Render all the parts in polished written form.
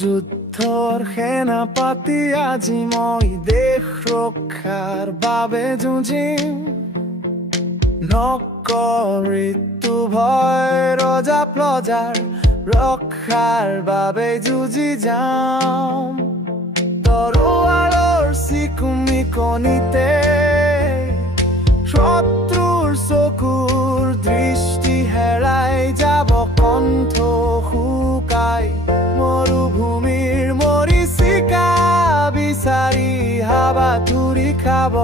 যুদ্ধৰ সেনাপতি আজি মই দেশ ৰক্ষাৰ বাবে যুঁজিম নকৰিতো ভয় ৰজা প্ৰজাৰ ৰক্ষাৰ বাবে যুঁজি যাম তৰোৱালৰ চিকুমিকনিতে শত্ৰুৰ চকুৰ দৃষ্টি হেৰাই যাব কণ্ঠ শুকাই মৰুভূমিৰ মৰিচিকা বিচাৰি হাবাথুৰি খাব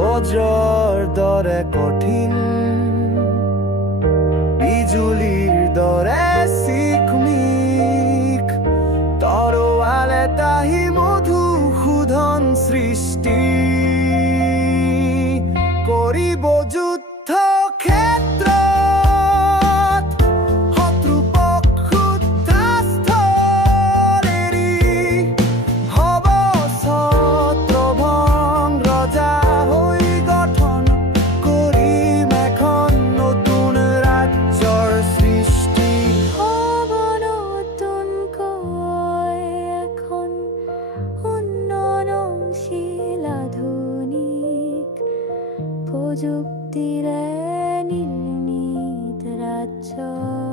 বজ্ৰৰ দৰে কঠিন বিজুলীৰ দৰে চিকমিক তৰোৱালে তাহি মধুসূদন সৃষ্টি কৰিব যুদ্ধ ক্ষেত্ৰত শত্ৰুপক্ষত ত্ৰাসস্থল এৰি হ'ব ছত্ৰভং ৰজা হৈ গঠন কৰিম এখন নতুন ৰাজ্যৰ সৃষ্টি হ'ব নতুনকৈ এখন উন্নয়নশীল আধুনিক প্ৰযুক্তিৰে নিৰ্মিত ৰাজ্যৰ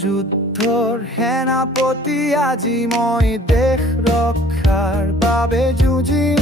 যুদ্ধৰ সেনাপতি আজি মই দেশ ৰক্ষাৰ বাবে যুঁজিম